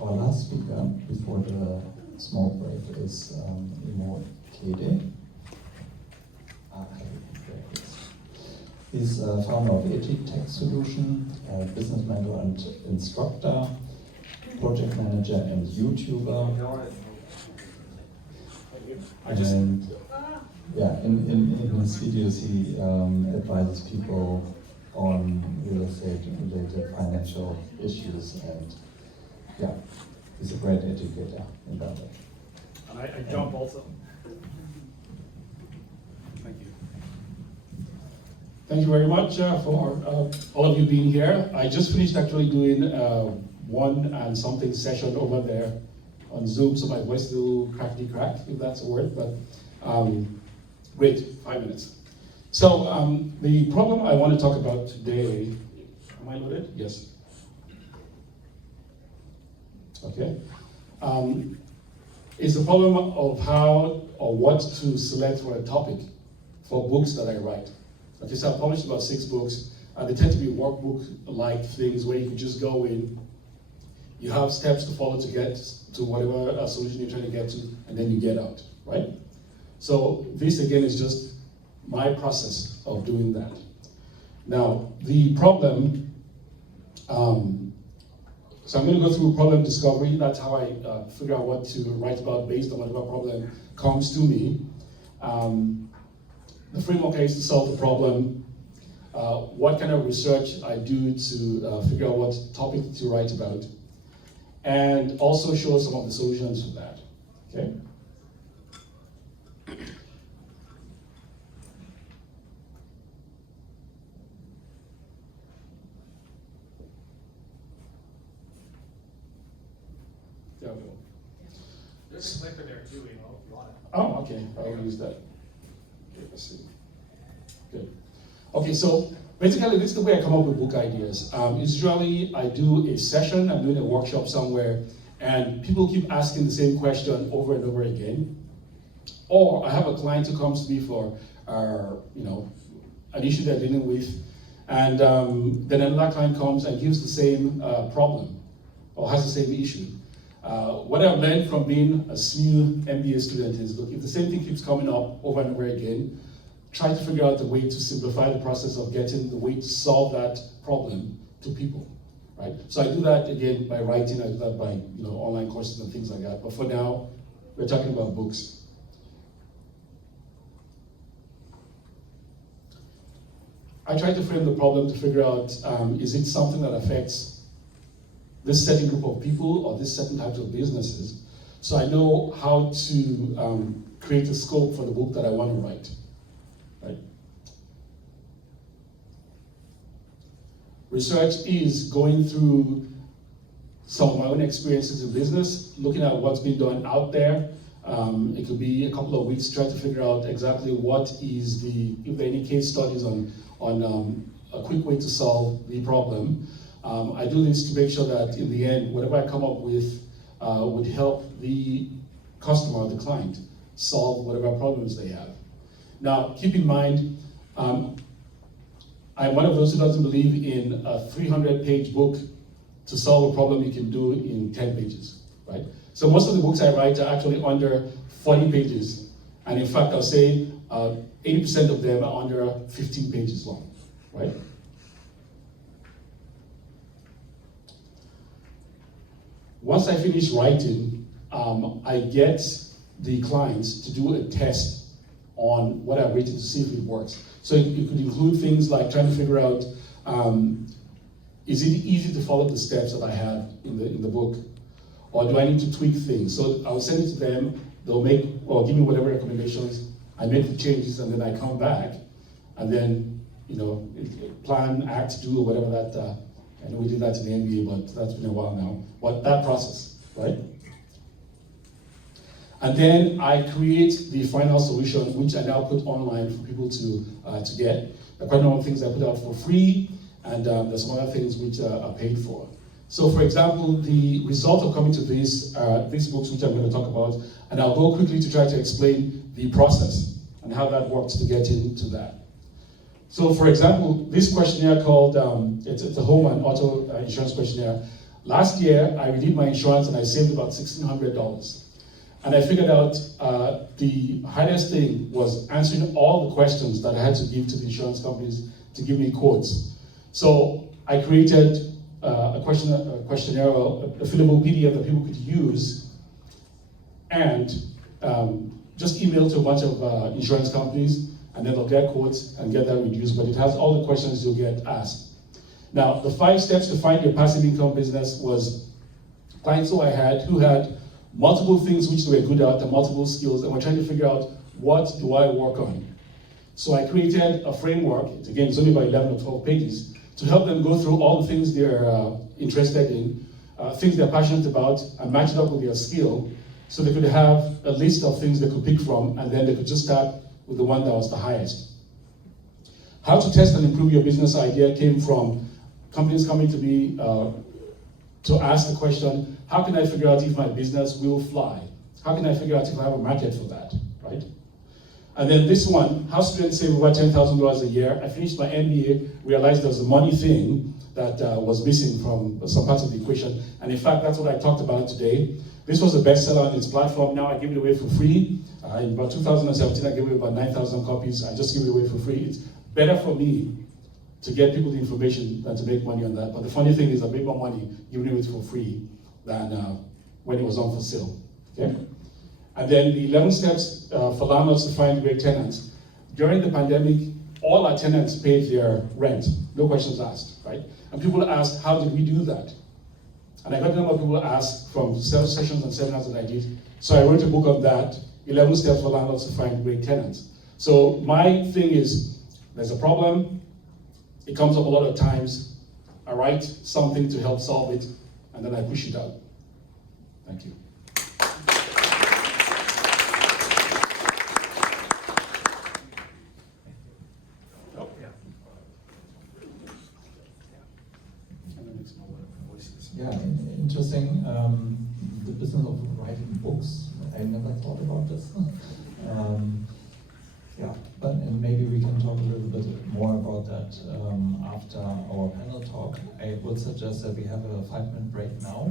Our last speaker before the small break is Ikede. He's founder of HUBTALKS solution, business mentor and instructor, project manager and YouTuber. And yeah, in his videos he advises people on real estate related financial issues, and yeah, he's a great educator in that way. And I jump also. Thank you. Thank you very much for all of you being here. I just finished actually doing one and something session over there on Zoom, so my voice will crackly crack, if that's a word, but great, 5 minutes. So the problem I want to talk about today, am I loaded? Yes. Okay. Is the problem of how or what to select for a topic for books that I write. Okay, so I've published about 6 books, and they tend to be workbook-like things where you can just go in, you have steps to follow to get to whatever solution you're trying to get to, and then you get out, right? So this again is just my process of doing that. Now, the problem, so I'm going to go through problem discovery. That's how I figure out what to write about based on whatever problem comes to me. The framework is to solve the problem, what kind of research I do to figure out what topic to write about, and also show some of the solutions for that, okay? There we go. There's a clicker there too, you know, if you want it. Oh, okay, I'll use that. Okay, let's see. Good. Okay, so basically this is the way I come up with book ideas. Usually I do a session, I'm doing a workshop somewhere, and people keep asking the same question over and over again. Or I have a client who comes to me for an issue they're dealing with, and then another client comes and gives the same problem, or has the same issue. What I've learned from being a new MBA student is, look, if the same thing keeps coming up over and over again, try to figure out a way to simplify the process of getting the way to solve that problem to people, right? So I do that again by writing, I do that by online courses and things like that. But for now, we're talking about books. I try to frame the problem to figure out, is it something that affects this certain group of people or this certain types of businesses, so I know how to create a scope for the book that I want to write. Right? Research is going through some of my own experiences in business, looking at what's been done out there. It could be a couple of weeks trying to figure out exactly what is if there are any case studies on a quick way to solve the problem. I do this to make sure that in the end, whatever I come up with would help the customer, the client, solve whatever problems they have. Now, keep in mind, I'm one of those who doesn't believe in a 300-page book to solve a problem you can do in 10 pages, right? So most of the books I write are actually under 40 pages. And in fact, I'll say 80% of them are under 15 pages long, right? Once I finish writing, I get the clients to do a test on what I've written to see if it works. So it could include things like trying to figure out, is it easy to follow the steps that I have in the book? Or do I need to tweak things? So I'll send it to them, they'll make, or give me whatever recommendations, I make the changes, and then I come back, and then, plan, act, do, or whatever that, I know we did that in the MBA, but that's been a while now. But that process, right? And then I create the final solution, which I now put online for people to get. There are quite a number of things I put out for free, and there's some other things which are paid for. So for example, the result of coming to these books, which I'm going to talk about, and I'll go quickly to try to explain the process and how that works to get into that. So for example, this questionnaire called, it's a home and auto insurance questionnaire. Last year, I redeemed my insurance and I saved about $1,600. And I figured out the hardest thing was answering all the questions that I had to give to the insurance companies to give me quotes. So I created a questionnaire, a fillable PDF that people could use, and just email to a bunch of insurance companies, and then they'll get quotes and get that reduced, but it has all the questions you'll get asked. Now, the 5 steps to find your passive income business was clients who I had who had multiple things which they were good at and multiple skills, and we're trying to figure out what do I work on. So I created a framework, again, it's only about 11 or 12 pages, to help them go through all the things they're interested in, things they're passionate about, and match it up with their skill, so they could have a list of things they could pick from, and then they could just start with the one that was the highest. How to test and improve your business idea came from companies coming to me to ask the question, how can I figure out if my business will fly? How can I figure out if I have a market for that, right? And then this one, how students save over $10,000 a year. I finished my MBA, realized there was a money thing that was missing from some parts of the equation. And in fact, that's what I talked about today. This was a bestseller on its platform. Now I give it away for free. In about 2017, I gave away about 9,000 copies. I just give it away for free. It's better for me to get people the information than to make money on that. But the funny thing is I made more money giving it for free than when it was on for sale, okay? And then the 11 steps for landlords to find great tenants. During the pandemic, all our tenants paid their rent, no questions asked, right? And people asked, how did we do that? And I got a number of people asked from sessions and seminars that I did. So I wrote a book on that, 11 steps for landlords to find great tenants. So my thing is, there's a problem, it comes up a lot of times, I write something to help solve it, and then I push it out. Thank you. Oh, yeah. Yeah, interesting. The business of writing books. I never thought about this. Yeah, but and maybe we can talk a little bit more about that after our panel talk. I would suggest that we have a 5-minute break now.